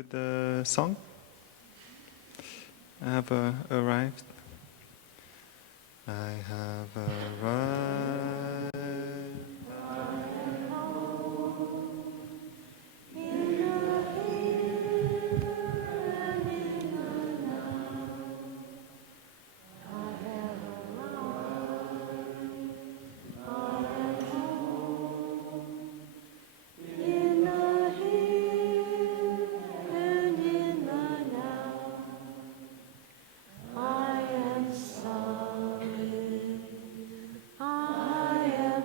with the song. I have arrived. I have arrived. I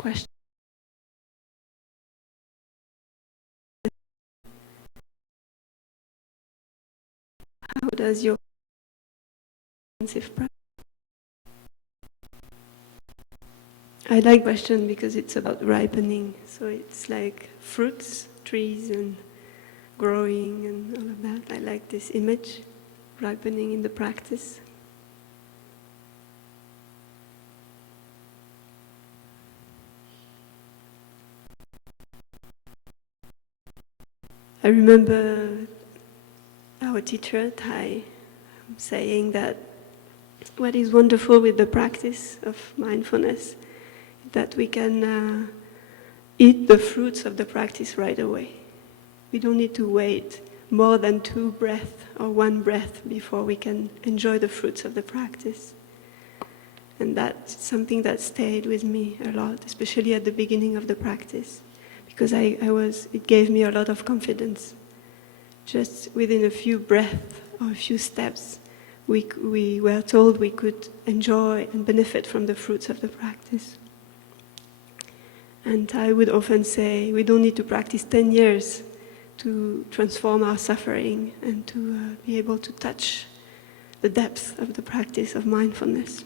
question. How does your intensive practice? I like question because it's about ripening. So it's like fruits, trees, and growing and all of that. I like this image, ripening in the practice. I remember our teacher, Thai, saying that what is wonderful with the practice of mindfulness is that we can eat the fruits of the practice right away. We don't need to wait more than 2 breaths or 1 breath before we can enjoy the fruits of the practice. And that's something that stayed with me a lot, especially at the beginning of the practice, because it gave me a lot of confidence. Just within a few breaths or a few steps, we were told we could enjoy and benefit from the fruits of the practice. And I would often say we don't need to practice 10 years to transform our suffering and to be able to touch the depth of the practice of mindfulness.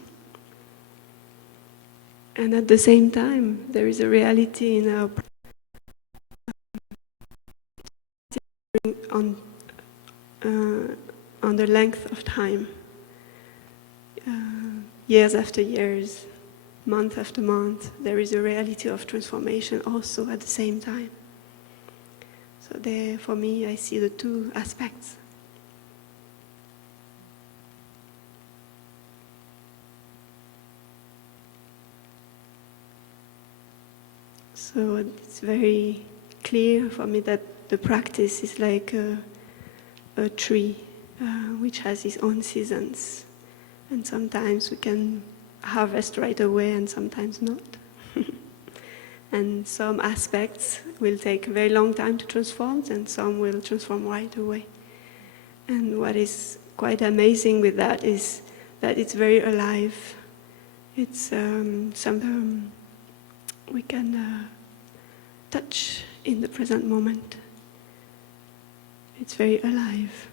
And at the same time, there is a reality in our on the length of time, years after years, month after month, there is a reality of transformation also at the same time. So there, for me, I see the 2 aspects. So it's very clear for me that the practice is like a tree which has its own seasons. And sometimes we can harvest right away and sometimes not. And some aspects will take a very long time to transform and some will transform right away. And what is quite amazing with that is that it's very alive. It's we can touch in the present moment. It's very alive.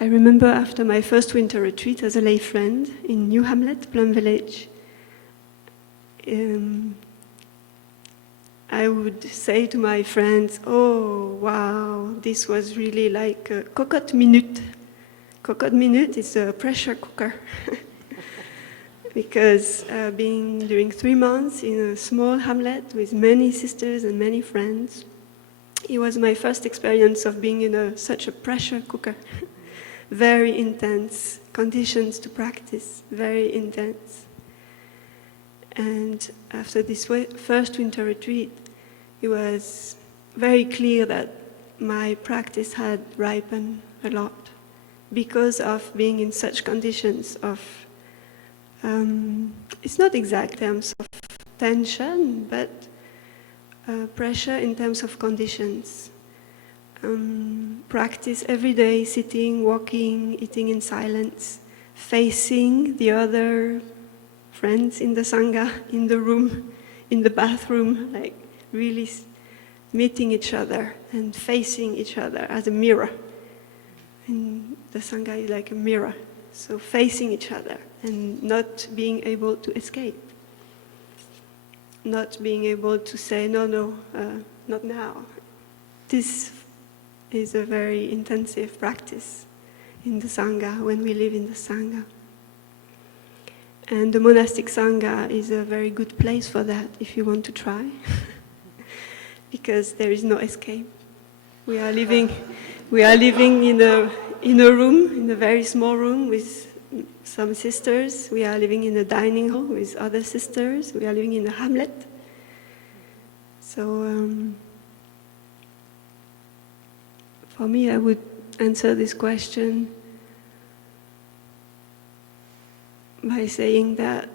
I remember after my first winter retreat as a lay friend in New Hamlet, Plum Village, I would say to my friends, "Oh, wow, this was really like a cocotte minute." Cocotte minute is a pressure cooker. Because being during 3 months in a small hamlet with many sisters and many friends, it was my first experience of being in such a pressure cooker. Very intense conditions to practice, very intense. And after this first winter retreat, it was very clear that my practice had ripened a lot because of being in such conditions of, it's not exact terms of tension, but pressure in terms of conditions. Practice every day, sitting, walking, eating in silence, facing the other friends in the Sangha, in the room, in the bathroom, like really meeting each other and facing each other as a mirror. And the Sangha is like a mirror, so facing each other and not being able to escape. Not being able to say, no, not now. This is a very intensive practice in the Sangha, when we live in the Sangha. And the monastic Sangha is a very good place for that, if you want to try. Because there is no escape. We are living in a room, in a very small room with some sisters. We are living in a dining hall with other sisters. We are living in a hamlet. So for me, I would answer this question by saying that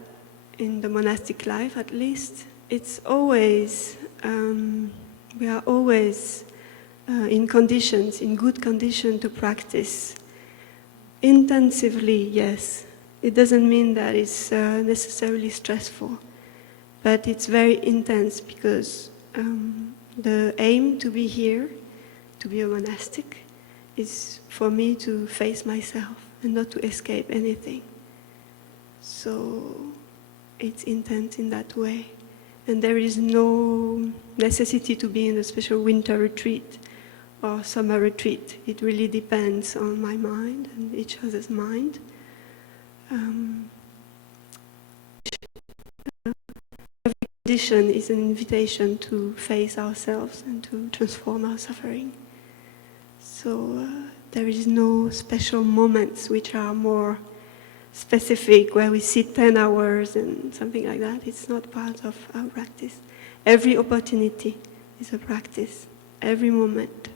in the monastic life, at least, it's always, we are always in conditions, in good condition to practice. Intensively, yes. It doesn't mean that it's necessarily stressful, But it's very intense because the aim to be here, to be a monastic, is for me to face myself and not to escape anything. So it's intense in that way. And there is no necessity to be in a special winter retreat or summer retreat. It really depends on my mind and each other's mind. Every condition is an invitation to face ourselves and to transform our suffering. So there is no special moments which are more specific, where we sit 10 hours and something like that. It's not part of our practice. Every opportunity is a practice, every moment.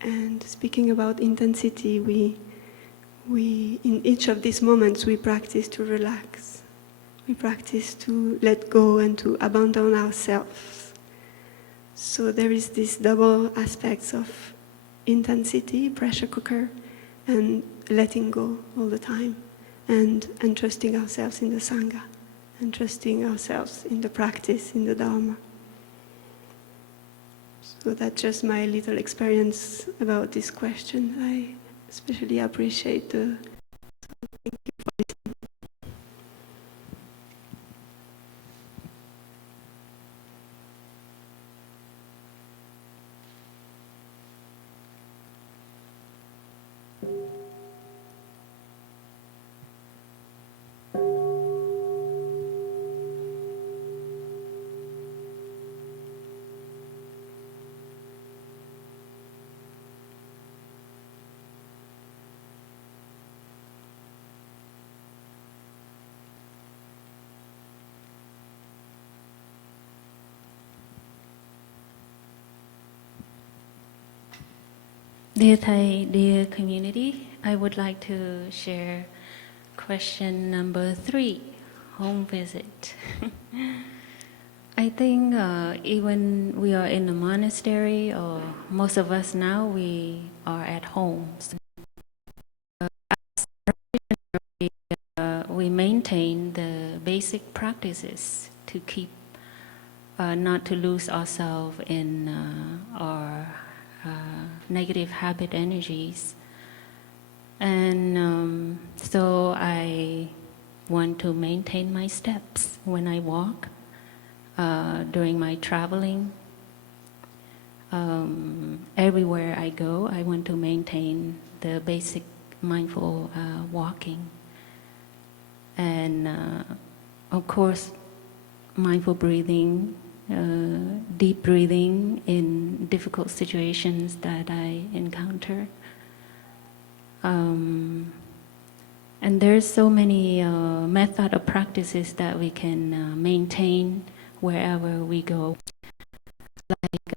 And speaking about intensity, we in each of these moments we practice to relax. We practice to let go and to abandon ourselves. So there is this double aspects of intensity, pressure cooker, and letting go all the time, and trusting ourselves in the Sangha, and trusting ourselves in the practice, in the Dharma. So that's just my little experience about this question. I especially appreciate the... Thank you for listening. Dear Thai, dear community, I would like to share question number 3, home visit. I think even we are in a monastery, or most of us now, we are at home. We maintain the basic practices to keep, not to lose ourselves in our negative habit energies. And so I want to maintain my steps when I walk, during my traveling. Everywhere I go, I want to maintain the basic mindful walking. And of course, mindful breathing, deep breathing in difficult situations that I encounter. And there's so many method of practices that we can maintain wherever we go. Like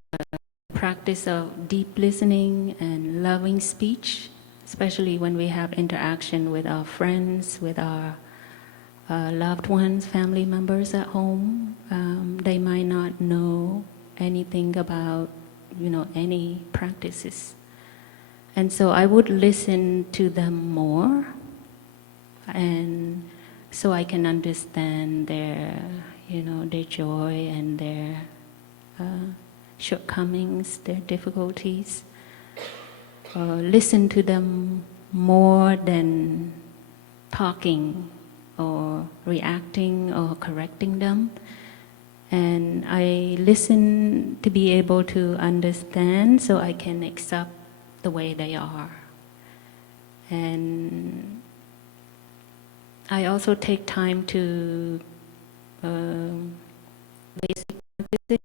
practice of deep listening and loving speech, especially when we have interaction with our friends, with our loved ones, family members at home. They might not know anything about, any practices. And so I would listen to them more, and so I can understand their, their joy and their shortcomings, their difficulties. Listen to them more than talking or reacting or correcting them. And I listen to be able to understand so I can accept the way they are. And I also take time to basic practices.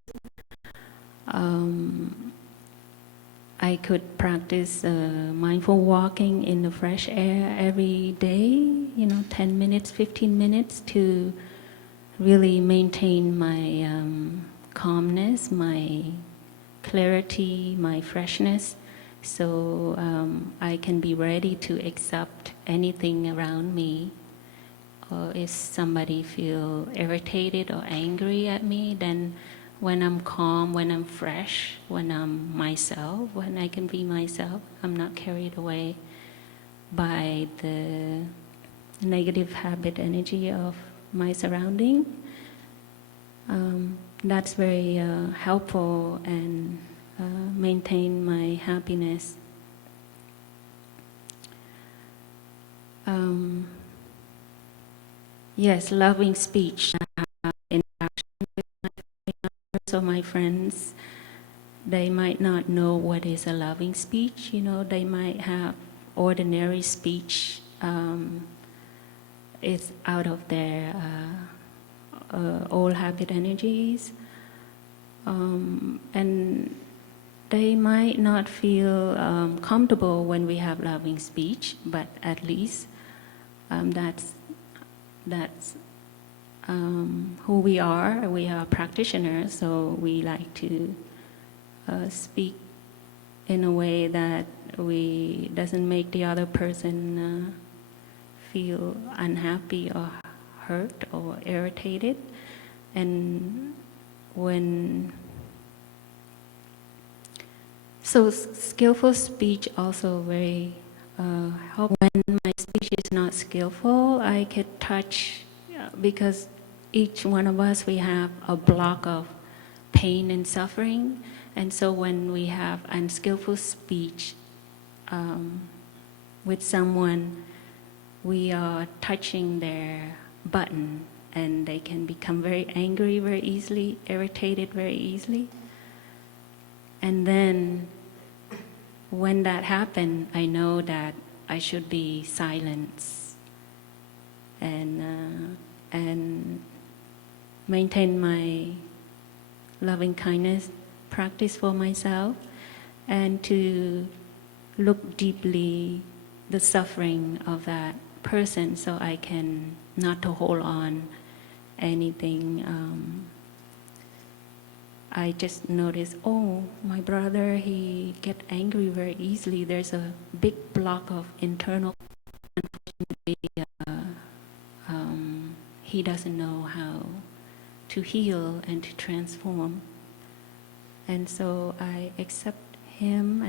I could practice mindful walking in the fresh air every day, 10 minutes, 15 minutes, to really maintain my calmness, my clarity, my freshness, so I can be ready to accept anything around me. Or if somebody feel irritated or angry at me, then when I'm calm, when I'm fresh, when I'm myself, when I can be myself, I'm not carried away by the negative habit energy of my surrounding, That's very helpful and maintain my happiness. Yes, loving speech. I have interaction with my family members or my friends. They might not know what is a loving speech. You know, they might have ordinary speech. It's out of their old habit energies. And they might not feel comfortable when we have loving speech, but at least that's who we are. We are practitioners, so we like to speak in a way that we doesn't make the other person feel unhappy or hurt or irritated. And so skillful speech also very helpful. When my speech is not skillful, I could touch, because each one of us, we have a block of pain and suffering. And so when we have unskillful speech with someone, we are touching their button, and they can become very angry very easily, irritated very easily. And then when that happens, I know that I should be silent and maintain my loving kindness practice for myself, and to look deeply the suffering of that person, so I can not to hold on anything. I just notice, oh, my brother, he get angry very easily. There's a big block of internal, unfortunately, he doesn't know how to heal and to transform. And so I accept him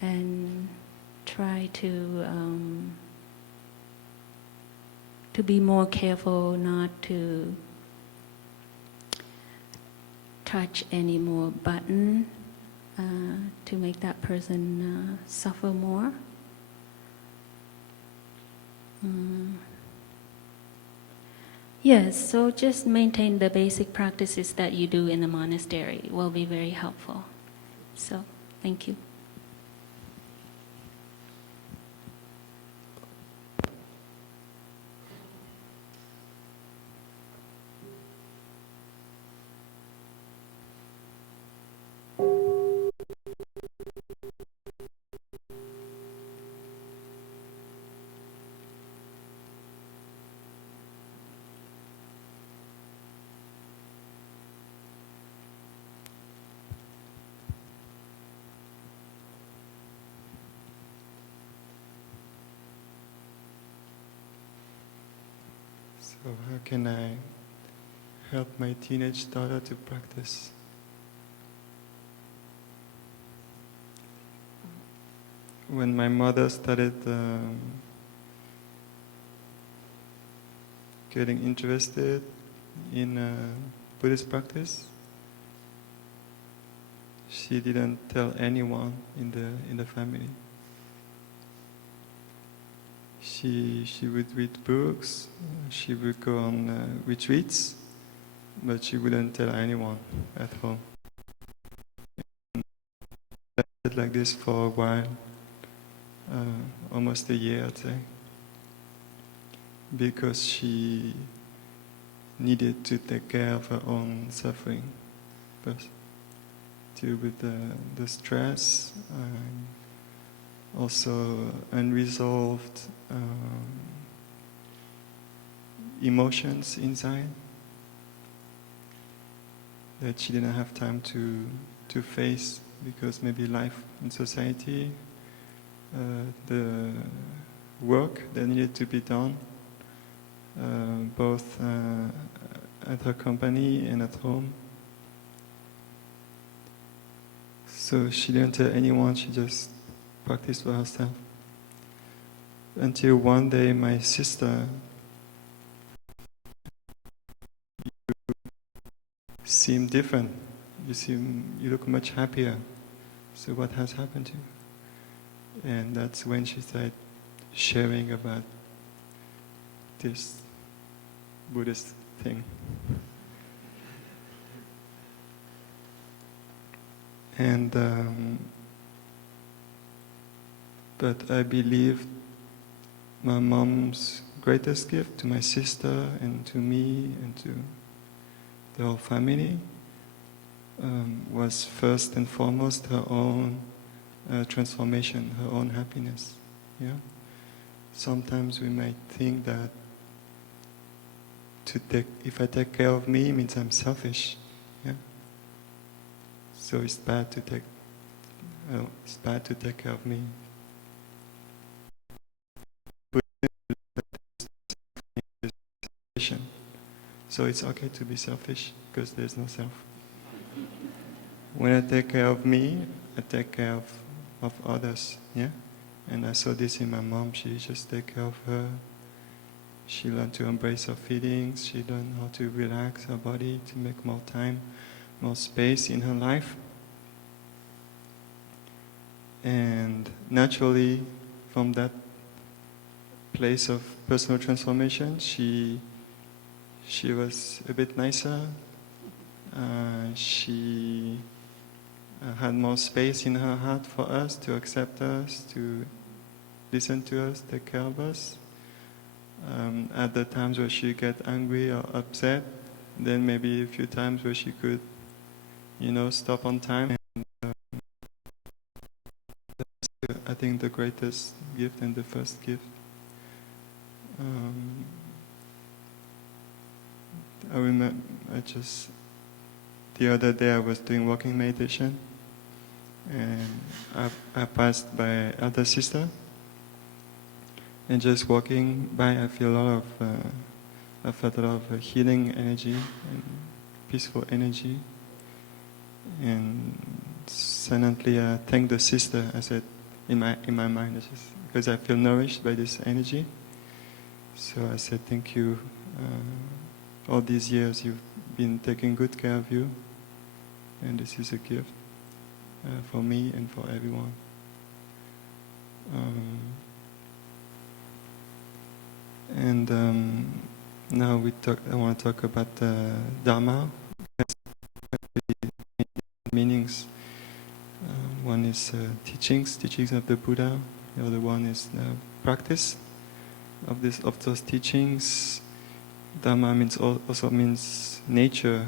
and try to be more careful not to touch any more button to make that person suffer more. Yes, so just maintain the basic practices that you do in the monastery will be very helpful. So, thank you. So how can I help my teenage daughter to practice? When my mother started getting interested in Buddhist practice, she didn't tell anyone in the family. She would read books, she would go on retreats, but she wouldn't tell anyone at home. I did like this for a while, almost a year, I'd say, because she needed to take care of her own suffering first, deal with the stress, also unresolved emotions inside that she didn't have time to face, because maybe life in society, the work that needed to be done, both at her company and at home. So she didn't tell anyone, she just practiced for herself. Until one day my sister seem different. You look much happier. So what has happened to you? And that's when she started sharing about this Buddhist thing. And but I believe my mom's greatest gift to my sister and to me and to the whole family was first and foremost her own transformation, her own happiness. Yeah. Sometimes we might think that if I take care of me, it means I'm selfish. Yeah. So it's bad to take care of me. So it's okay to be selfish because there's no self. When I take care of me, I take care of others. Yeah. And I saw this in my mom. She just take care of her. She learned to embrace her feelings. She learned how to relax her body, to make more time, more space in her life. And naturally, from that place of personal transformation, she was a bit nicer. She had more space in her heart for us, to accept us, to listen to us, take care of us. At the times where she get angry or upset, then maybe a few times where she could, stop on time. And that's, I think, the greatest gift and the first gift. I remember, the other day I was doing walking meditation, and I passed by elder sister. And just walking by, I felt a lot of healing energy and peaceful energy. And silently, I thanked the sister. I said, in my mind, because I feel nourished by this energy. So I said, thank you. All these years, you've been taking good care of you, and this is a gift for me and for everyone. And now I want to talk about Dharma. Meanings. One is teachings of the Buddha. The other one is practice of those teachings. Dharma also means nature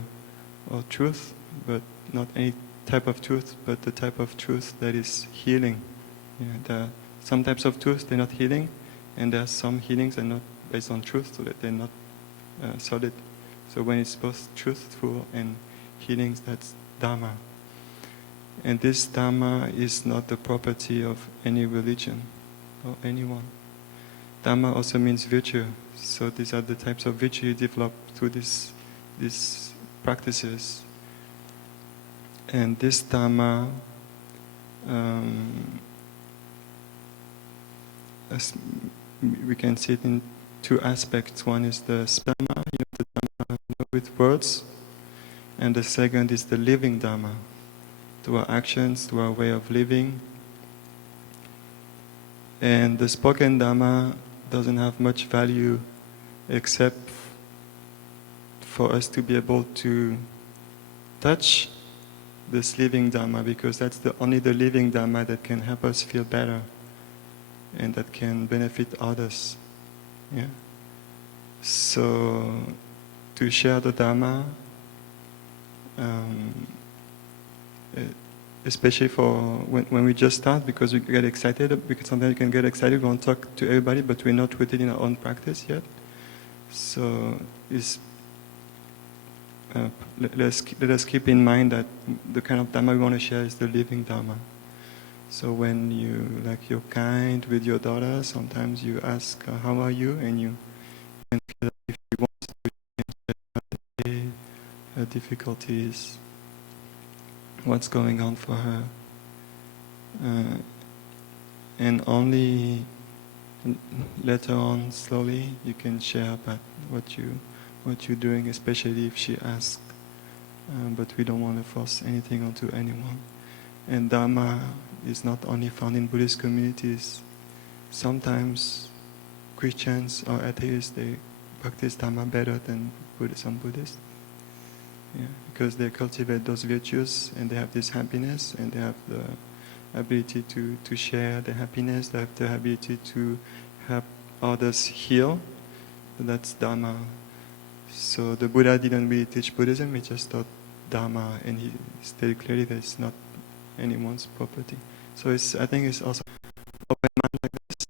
or truth, but not any type of truth, but the type of truth that is healing. Yeah, there are some types of truth they're not healing, and there are some healings that are not based on truth, so that they're not solid. So when it's both truthful and healings, that's Dharma. And this Dharma is not the property of any religion or anyone. Dharma also means virtue. So these are the types of virtue you develop through these practices. And this Dharma, we can see it in two aspects. One is the Dhamma, the Dhamma with words, and the second is the living Dhamma, through our actions, through our way of living. And the spoken Dhamma doesn't have much value except for us to be able to touch this living Dhamma, because that's only the living Dhamma that can help us feel better and that can benefit others. Yeah. So to share the Dhamma, especially for when we just start, because we get excited, because sometimes you can get excited, we want to talk to everybody, but we're not rooted in our own practice yet. So let us keep in mind that the kind of Dhamma we want to share is the living Dhamma. So when you're kind with your daughter, sometimes you ask, how are you? And you can feel that if you want to share her difficulties, what's going on for her. And only later on, slowly, you can share about what you're doing, especially if she asks but we don't want to force anything onto anyone. And Dharma is not only found in Buddhist communities. Sometimes Christians or atheists, they practice Dharma better than some Buddhists. Yeah, because they cultivate those virtues and they have this happiness and they have the ability to share the happiness, they have the ability to help others heal. That's Dharma. So the Buddha didn't really teach Buddhism, he just taught Dharma, and he stated clearly that it's not anyone's property. So I think it's also open mind like this,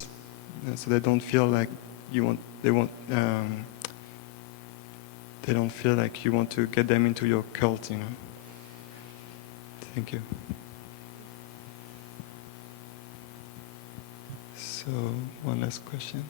so they don't feel like they don't feel like you want to get them into your cult, you know. Thank you. So, one last question.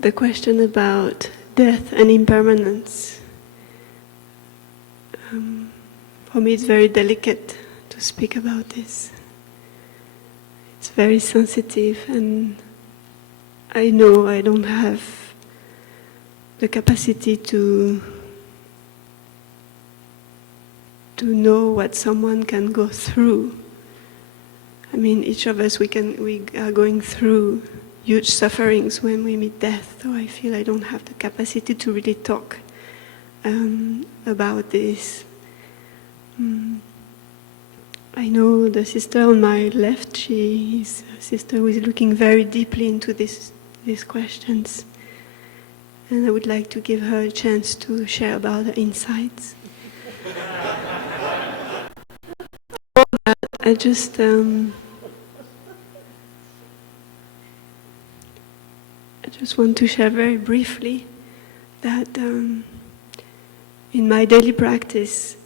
The question about death and impermanence. For me, it's very delicate to speak about this. It's very sensitive, and I know I don't have the capacity to know what someone can go through. I mean, each of us, we are going through huge sufferings when we meet death, so I feel I don't have the capacity to really talk about this. I know the sister on my left, she is a sister who is looking very deeply into these questions, and I would like to give her a chance to share about her insights. I just want to share very briefly that in my daily practice,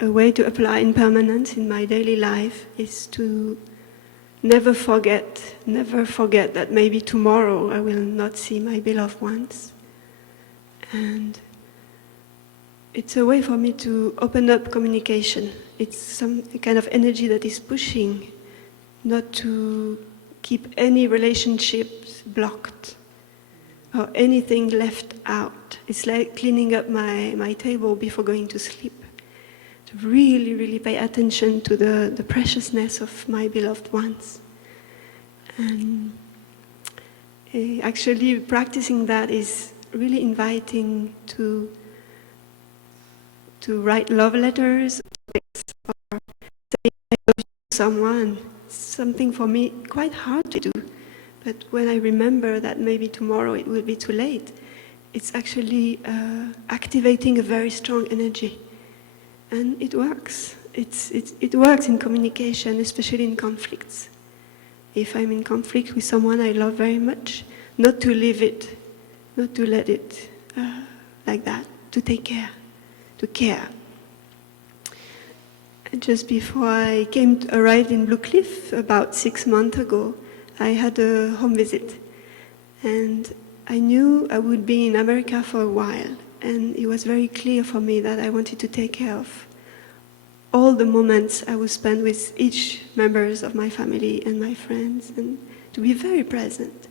a way to apply impermanence in my daily life is to never forget that maybe tomorrow I will not see my beloved ones. And it's a way for me to open up communication. It's some kind of energy that is pushing not to keep any relationships blocked or anything left out. It's like cleaning up my table before going to sleep. To really, really pay attention to the preciousness of my beloved ones. And actually practicing that is really inviting to write love letters or say I love you to someone. It's something for me quite hard to do. But when I remember that maybe tomorrow it will be too late, it's actually activating a very strong energy. And it works. It works in communication, especially in conflicts. If I'm in conflict with someone I love very much, not to leave it, not to let it like that, to take care, to care. Just before I arrived in Blue Cliff about 6 months ago, I had a home visit, and I knew I would be in America for a while, and it was very clear for me that I wanted to take care of all the moments I would spend with each members of my family and my friends, and to be very present,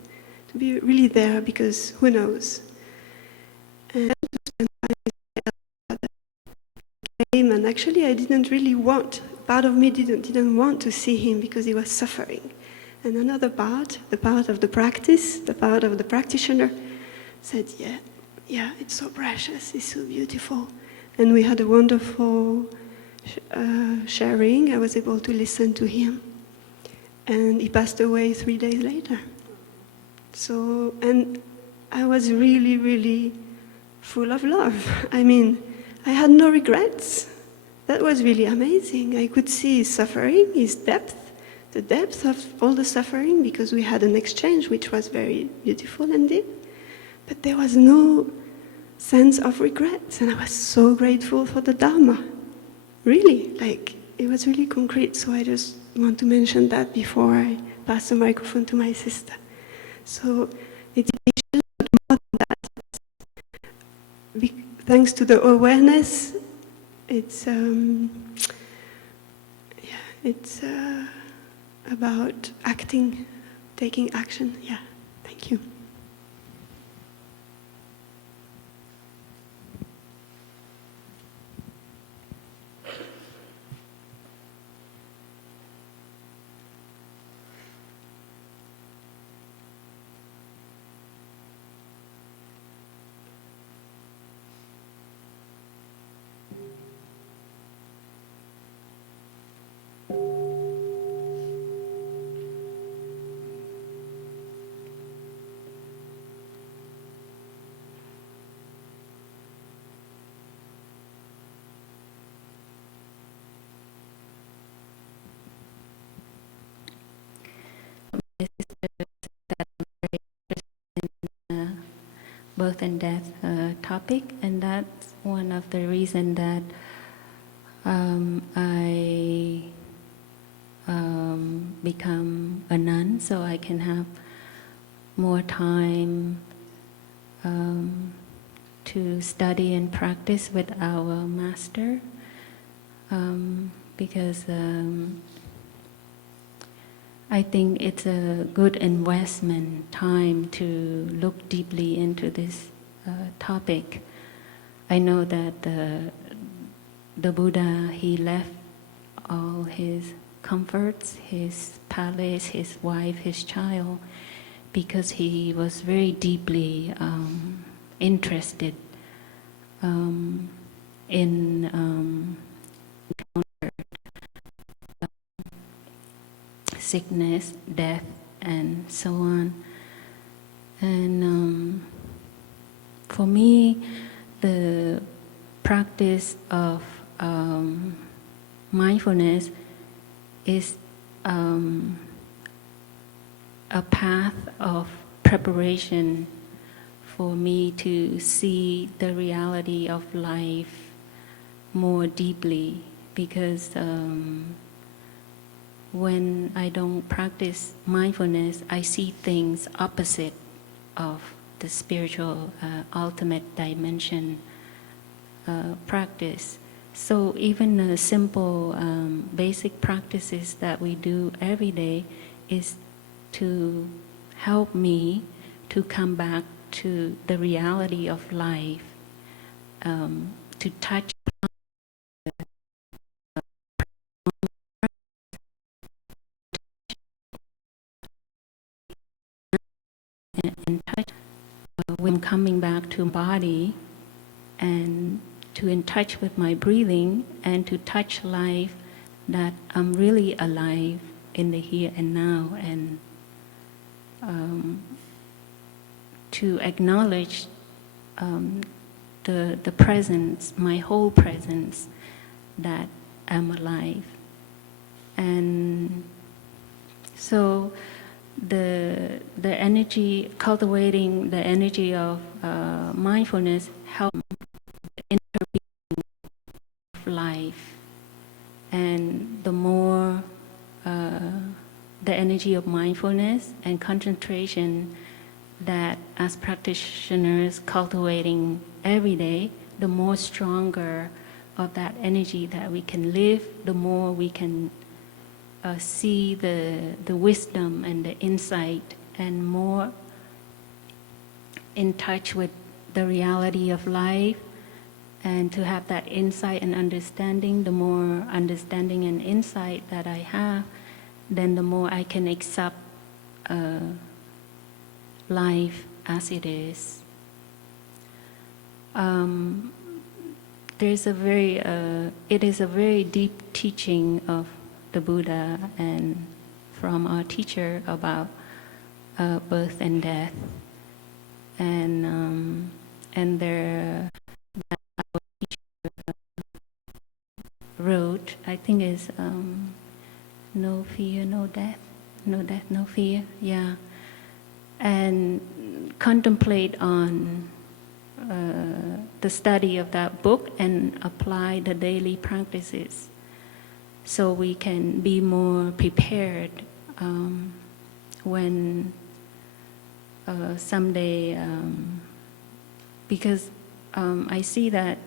to be really there, because who knows. And to spend time with my elder brother came, and actually I didn't really want, part of me didn't want to see him because he was suffering. And another part, the part of the practice, the part of the practitioner, said, yeah, it's so precious, it's so beautiful. And we had a wonderful sharing. I was able to listen to him. And he passed away 3 days later. So, and I was really, really full of love. I mean, I had no regrets. that was really amazing. I could see his suffering, his depth, the depth of all the suffering, because we had an exchange which was very beautiful and deep. But there was no sense of regrets, and I was so grateful for the Dharma. Really, like, it was really concrete, so I just want to mention that before I pass the microphone to my sister. So, it's but more than that. Thanks to the awareness, it's about acting, taking action. Yeah, thank you. Birth and death topic, and that's one of the reasons that I become a nun, so I can have more time to study and practice with our master, because I think it's a good investment time to look deeply into this topic. I know that the Buddha, he left all his comforts, his palace, his wife, his child, because he was very deeply interested in sickness, death, and so on. And for me, the practice of mindfulness is a path of preparation for me to see the reality of life more deeply, because when I don't practice mindfulness, I see things opposite of the spiritual ultimate dimension practice. So even the simple basic practices that we do every day is to help me to come back to the reality of life, to touch and touch when coming back to body, and to in touch with my breathing, and to touch life, that I'm really alive in the here and now, and to acknowledge the presence, my whole presence, that I'm alive. And so the energy, cultivating the energy of mindfulness helps the inner being of life. And the more the energy of mindfulness and concentration that as practitioners cultivating every day, the more stronger of that energy that we can live, the more we can see the wisdom and the insight, and more in touch with the reality of life, and to have that insight and understanding. The more understanding and insight that I have, then the more I can accept life as it is. It is a very deep teaching of the Buddha and from our teacher about birth and death, and our teacher wrote, I think is no fear, no death, no fear. Yeah, and contemplate on the study of that book and apply the daily practices, so we can be more prepared when someday, because I see that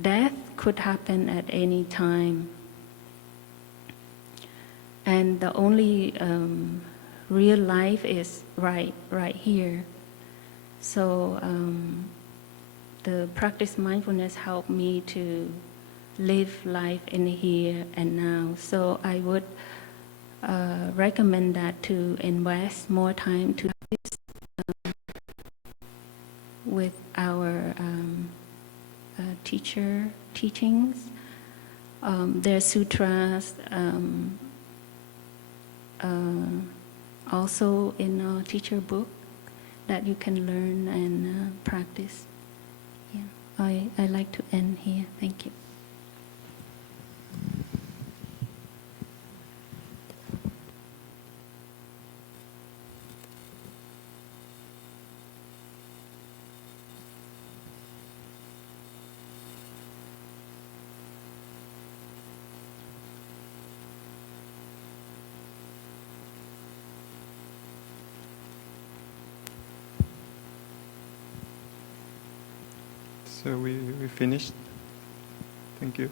death could happen at any time, and the only real life is right here. So the practice mindfulness helped me to live life in here and now. So I would recommend that to invest more time to practice with our teacher teachings. There are sutras also in our teacher book that you can learn and practice. Yeah, I like to end here. Thank you. So we finished. Thank you.